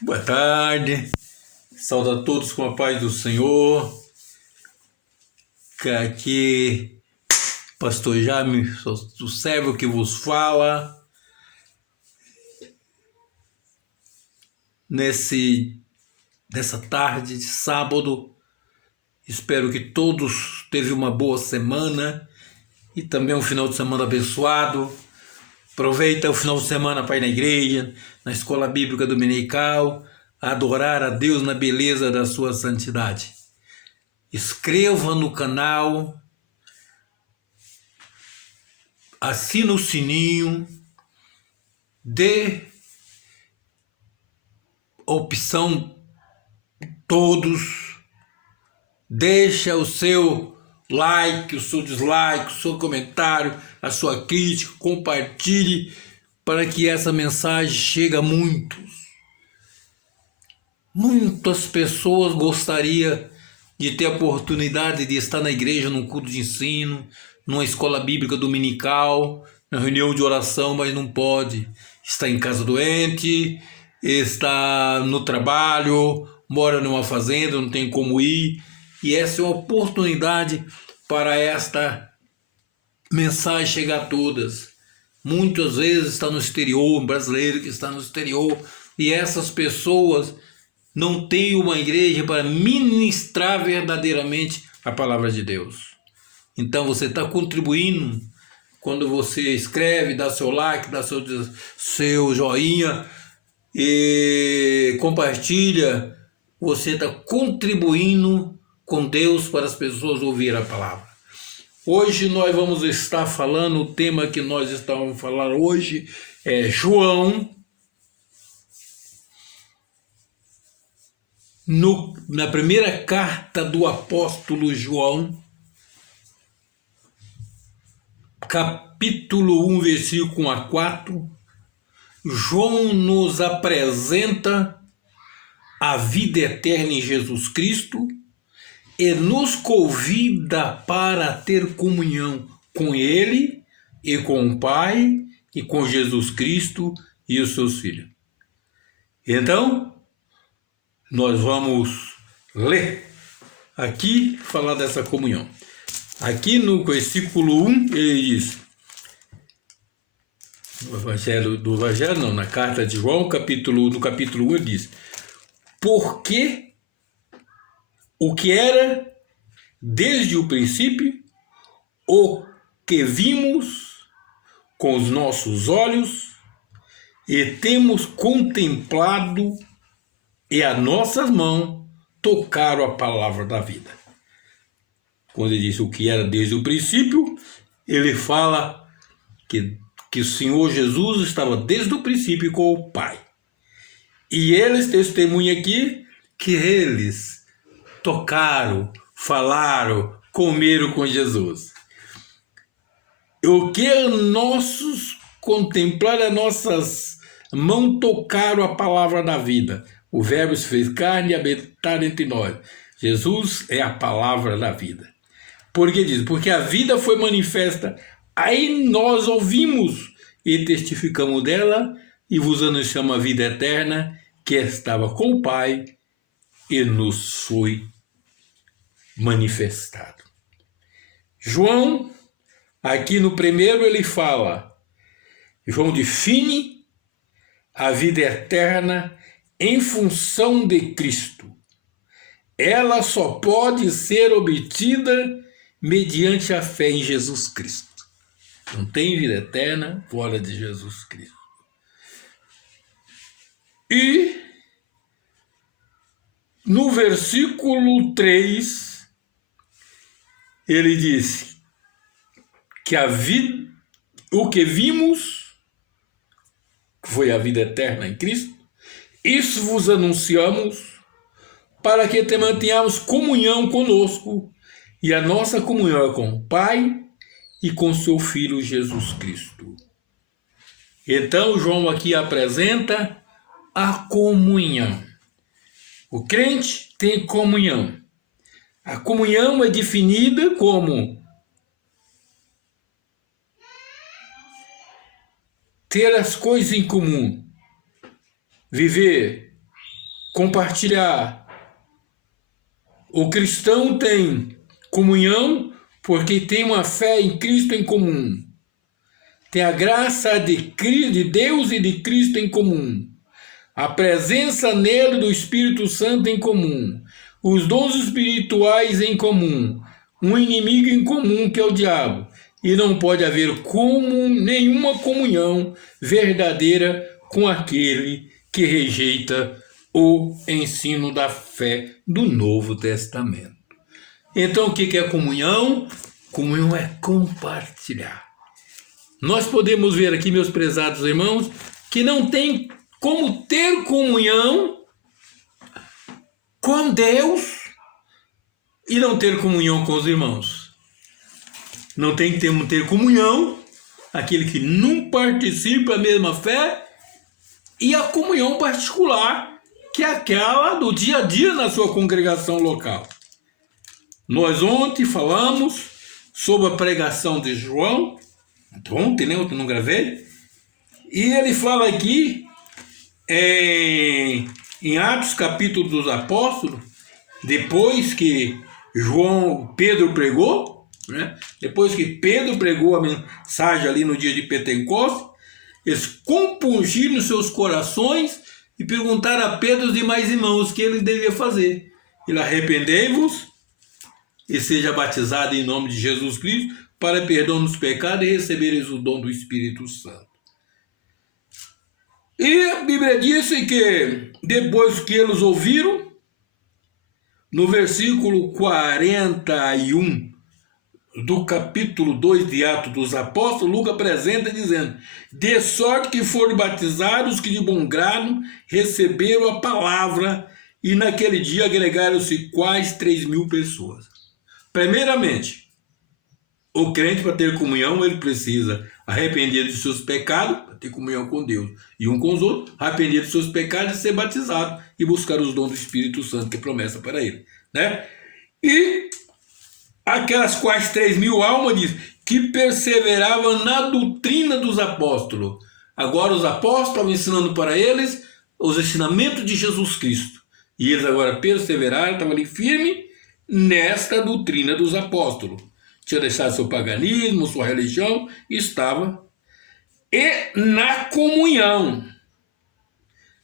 Boa tarde, saúdo a todos com a paz do Senhor. Que aqui, Pastor Jaime, o servo que vos fala, nessa tarde de sábado. Espero que todos tenham uma boa semana e também um final de semana abençoado. Aproveita o final de semana para ir na igreja, na escola bíblica dominical, a adorar a Deus na beleza da sua santidade. Inscreva no canal, assina o sininho, dê opção todos, deixa o seu like, o seu dislike, o seu comentário, a sua crítica, compartilhe para que essa mensagem chegue a muitos. Muitas pessoas gostariam de ter a oportunidade de estar na igreja, num culto de ensino, numa escola bíblica dominical, na reunião de oração, mas não pode. Está em casa doente, está no trabalho, mora numa fazenda, não tem como ir. E essa é uma oportunidade para esta mensagem chegar a todas. Muitas vezes está no exterior, um brasileiro que está no exterior, e essas pessoas não têm uma igreja para ministrar verdadeiramente a palavra de Deus. Então você está contribuindo quando você escreve, dá seu like, dá seu joinha e compartilha. Você está contribuindo com Deus para as pessoas ouvirem a palavra. Hoje nós vamos estar falando, o tema que nós estamos falando hoje é João, na primeira carta do apóstolo João, capítulo 1, versículo 1 a 4, João nos apresenta a vida eterna em Jesus Cristo e nos convida para ter comunhão com Ele e com o Pai e com Jesus Cristo e os seus filhos. Então, nós vamos ler aqui, falar dessa comunhão. Aqui no versículo 1, ele diz, na carta de João, no capítulo 1, ele diz, porque o que era desde o princípio, o que vimos com os nossos olhos e temos contemplado e as nossas mãos tocaram a palavra da vida. Quando ele diz o que era desde o princípio, ele fala que o Senhor Jesus estava desde o princípio com o Pai. E eles testemunham aqui que eles tocaram, falaram, comeram com Jesus. O que nossos contemplaram, as nossas mãos tocaram a palavra da vida. O Verbo se fez carne e habitar entre nós. Jesus é a palavra da vida. Porque diz, porque a vida foi manifesta, aí nós ouvimos e testificamos dela e vos anunciamos a vida eterna que estava com o Pai e nos foi manifestado. João, aqui no primeiro ele fala, João define a vida eterna em função de Cristo. Ela só pode ser obtida mediante a fé em Jesus Cristo. Não tem vida eterna fora de Jesus Cristo. E no versículo 3, ele diz que o que vimos, que foi a vida eterna em Cristo, isso vos anunciamos para que te mantenhamos comunhão conosco, e a nossa comunhão é com o Pai e com seu Filho Jesus Cristo. Então, João aqui apresenta a comunhão. O crente tem comunhão. A comunhão é definida como ter as coisas em comum, viver compartilhar. O cristão tem comunhão porque tem uma fé em Cristo em comum. Tem a graça de Deus e de Cristo em comum. A presença nele do Espírito Santo em comum. Os dons espirituais em comum. Um inimigo em comum que é o diabo. E não pode haver nenhuma comunhão verdadeira com aquele que rejeita o ensino da fé do Novo Testamento. Então, o que é comunhão? Comunhão é compartilhar. Nós podemos ver aqui, meus prezados irmãos, que não tem como ter comunhão com Deus e não ter comunhão com os irmãos. Não tem como ter comunhão aquele que não participa da mesma fé e a comunhão particular, que é aquela do dia a dia na sua congregação local. Nós ontem falamos sobre a pregação de João, ontem, né? Eu não gravei, e ele fala aqui em Atos capítulo dos Apóstolos, depois que Pedro pregou, né? Depois que Pedro pregou a mensagem ali no dia de Pentecostes, eles compungiram seus corações e perguntaram a Pedro e os demais irmãos o que ele devia fazer. Ele: arrependei-vos e seja batizado em nome de Jesus Cristo para perdão dos pecados e recebereis o dom do Espírito Santo. E a Bíblia disse que depois que eles ouviram, no versículo 41 do capítulo 2 de Atos dos Apóstolos, Lucas apresenta dizendo: de sorte que foram batizados que de bom grado receberam a palavra, e naquele dia agregaram-se quase 3.000 pessoas. Primeiramente, o crente, para ter comunhão, ele precisa arrepender de seus pecados, para ter comunhão com Deus e um com os outros, arrepender de seus pecados e ser batizado e buscar os dons do Espírito Santo, que é promessa para ele, né? E aquelas quase 3.000 almas, diz, que perseveravam na doutrina dos apóstolos. Agora os apóstolos estavam ensinando para eles os ensinamentos de Jesus Cristo. E eles agora perseveraram, estavam ali firmes nesta doutrina dos apóstolos. Tinha deixado seu paganismo, sua religião, estava. E na comunhão.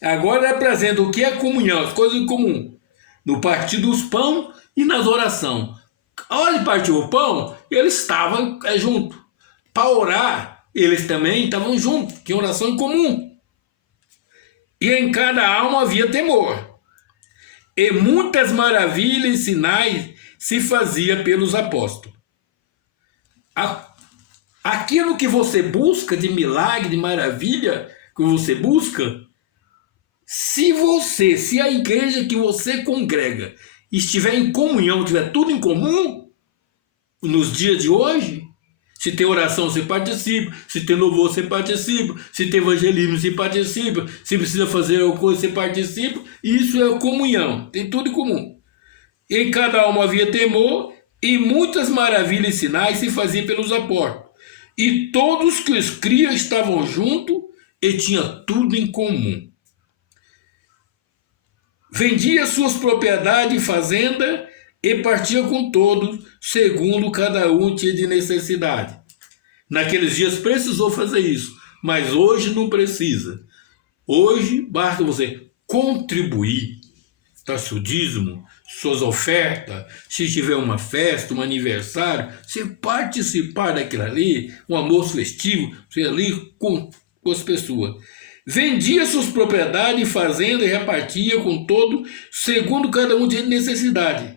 Agora ele apresenta o que é comunhão, as coisas em comum. No partir dos pão e nas orações. A hora de partir o pão, eles estavam juntos. Para orar, eles também estavam juntos, tinha oração em comum. E em cada alma havia temor. E muitas maravilhas e sinais se fazia pelos apóstolos. Aquilo que você busca de milagre, de maravilha, que você busca, se a igreja que você congrega estiver em comunhão, tiver tudo em comum, nos dias de hoje, se tem oração, você participa, se tem louvor, você participa, se tem evangelismo, você participa, se precisa fazer alguma coisa, você participa, isso é comunhão, tem tudo em comum. Em cada alma havia temor, e muitas maravilhas e sinais se faziam pelos apóstolos. E todos que os criam estavam juntos e tinham tudo em comum. Vendia suas propriedades e fazenda e partia com todos, segundo cada um tinha de necessidade. Naqueles dias precisou fazer isso, mas hoje não precisa. Hoje basta você contribuir, tá, seu dízimo, suas ofertas, se tiver uma festa, um aniversário, você participar daquilo ali, um almoço festivo, você ali com as pessoas. Vendia suas propriedades e fazenda e repartia com todo, segundo cada um tinha necessidade.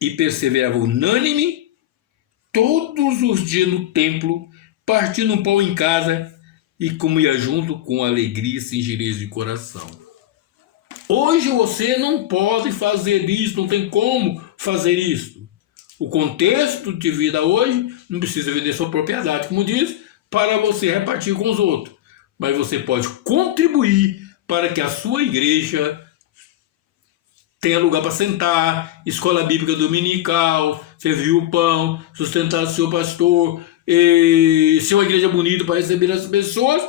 E perseverava unânime todos os dias no templo, partindo um pão em casa e comia junto com alegria e singeleza de coração. Hoje você não pode fazer isso, não tem como fazer isso. O contexto de vida hoje não precisa vender sua propriedade, como diz, para você repartir com os outros. Mas você pode contribuir para que a sua igreja tenha lugar para sentar, escola bíblica dominical, servir o pão, sustentar o seu pastor, ser uma igreja bonita para receber as pessoas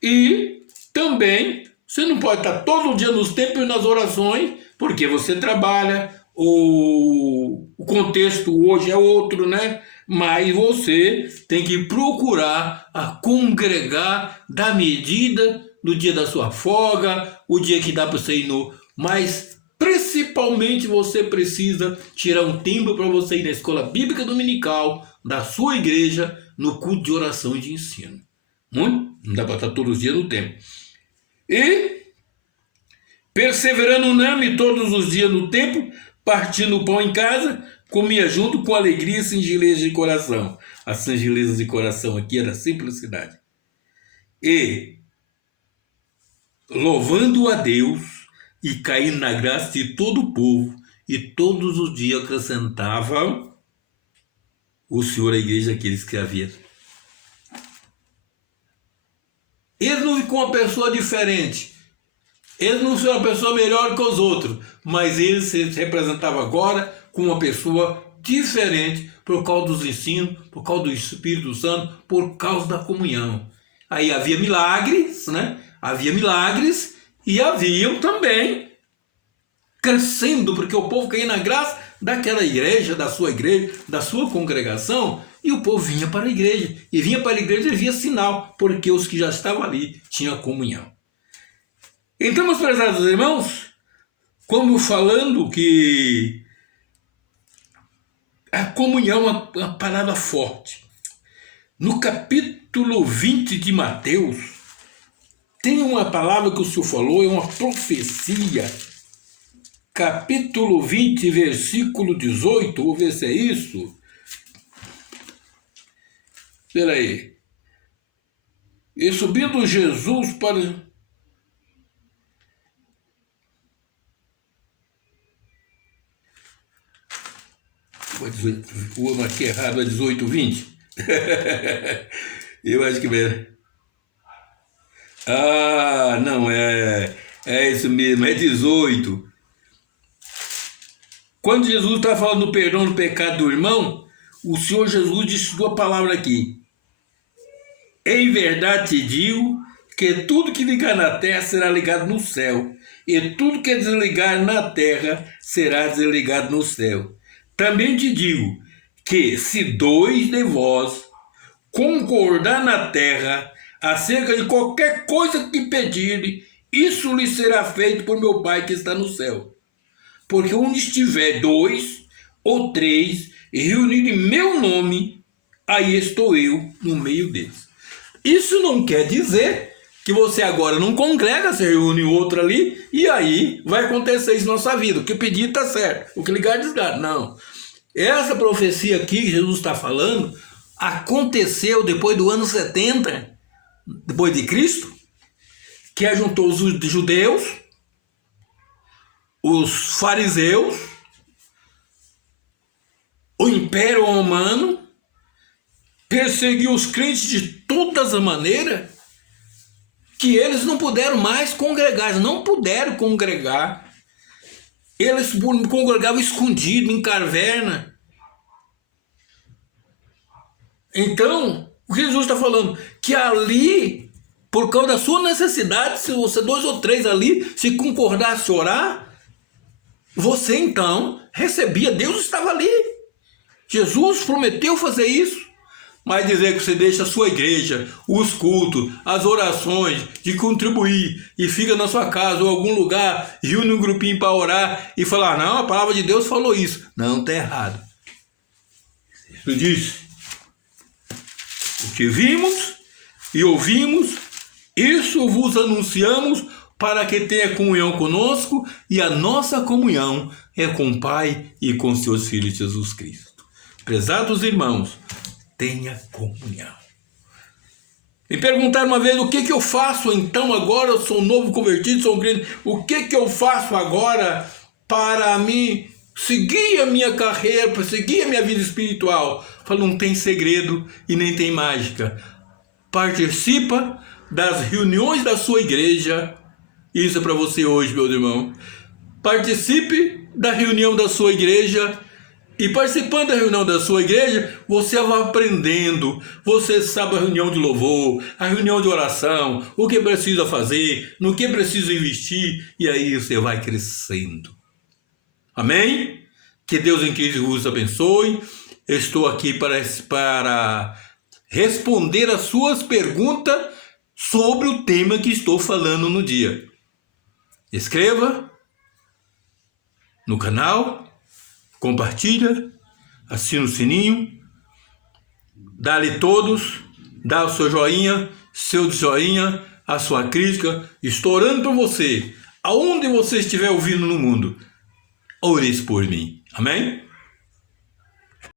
e também Você não pode estar todo dia nos templos e nas orações, porque você trabalha, o contexto hoje é outro, né? Mas você tem que procurar a congregar da medida no dia da sua folga, o dia que dá para você ir no... Mas principalmente você precisa tirar um tempo para você ir na escola bíblica dominical da sua igreja, no culto de oração e de ensino. Não dá para estar todos os dias no templo. E perseverando unânime todos os dias no templo, partindo o pão em casa, comia junto com alegria e singeleza de coração. A singeleza de coração aqui era a simplicidade. E louvando a Deus e caindo na graça de todo o povo, e todos os dias acrescentava o Senhor à igreja aqueles que havia. Ele não ficou uma pessoa diferente. Ele não foi uma pessoa melhor que os outros, mas ele se representava agora como uma pessoa diferente por causa dos ensinos, por causa do Espírito Santo, por causa da comunhão. Aí havia milagres, né? Havia milagres e haviam também crescendo, porque o povo caía na graça daquela igreja, da sua congregação, e o povo vinha para a igreja. E vinha para a igreja e via sinal, porque os que já estavam ali tinham comunhão. Então, meus prezados irmãos, como falando que a comunhão é uma palavra forte. No capítulo 20 de Mateus, tem uma palavra que o Senhor falou, é uma profecia. Capítulo 20, versículo 18, vou ver se é isso. Espera aí. E subindo Jesus para... Eu marquei errado, é 18, 20. Eu acho que é. Ah, não, é isso mesmo, é 18. Quando Jesus está falando do perdão do pecado do irmão, o Senhor Jesus disse sua palavra aqui. Em verdade te digo que tudo que ligar na terra será ligado no céu, e tudo que desligar na terra será desligado no céu. Também te digo que se 2 de vós concordar na terra acerca de qualquer coisa que pedirem, isso lhe será feito por meu Pai que está no céu. Porque onde estiver 2 ou 3 reunidos em meu nome, aí estou eu no meio deles. Isso não quer dizer que você agora não congrega, se reúne outro ali, e aí vai acontecer isso na sua vida. O que pedir está certo, o que ligar desligar. Não. Essa profecia aqui que Jesus está falando aconteceu depois do ano 70, depois de Cristo, que ajuntou os judeus, os fariseus, o Império Romano, perseguiu os crentes de todas as maneiras, que eles não puderam mais congregar, não puderam congregar. Eles congregavam escondido, em caverna. Então, o que Jesus está falando? Que ali, por causa da sua necessidade, se você 2 ou 3 ali, se concordasse orar, você então recebia, Deus estava ali. Jesus prometeu fazer isso. Mas dizer que você deixa a sua igreja, os cultos, as orações, de contribuir, e fica na sua casa ou algum lugar, reúne um grupinho para orar e falar, não, a palavra de Deus falou isso. Não, está errado. Jesus disse, o que vimos e ouvimos, isso vos anunciamos para que tenha comunhão conosco, e a nossa comunhão é com o Pai e com seus filhos Jesus Cristo. Prezados irmãos, tenha comunhão. Me perguntaram uma vez, o que eu faço então agora? Eu sou um novo convertido, sou um crente. O que eu faço agora para mim seguir a minha carreira, para seguir a minha vida espiritual? Falo, não tem segredo e nem tem mágica. Participa das reuniões da sua igreja. Isso é para você hoje, meu irmão. Participe da reunião da sua igreja E participando da reunião da sua igreja, você vai aprendendo, você sabe a reunião de louvor, a reunião de oração, o que precisa fazer, no que precisa investir, e aí você vai crescendo. Amém? Que Deus em Cristo vos abençoe. Eu estou aqui para responder as suas perguntas sobre o tema que estou falando no dia. Escreva no canal, compartilha, assina o sininho, dá-lhe todos, dá o seu joinha, a sua crítica. Estou orando por você, aonde você estiver ouvindo no mundo. Ore por mim. Amém?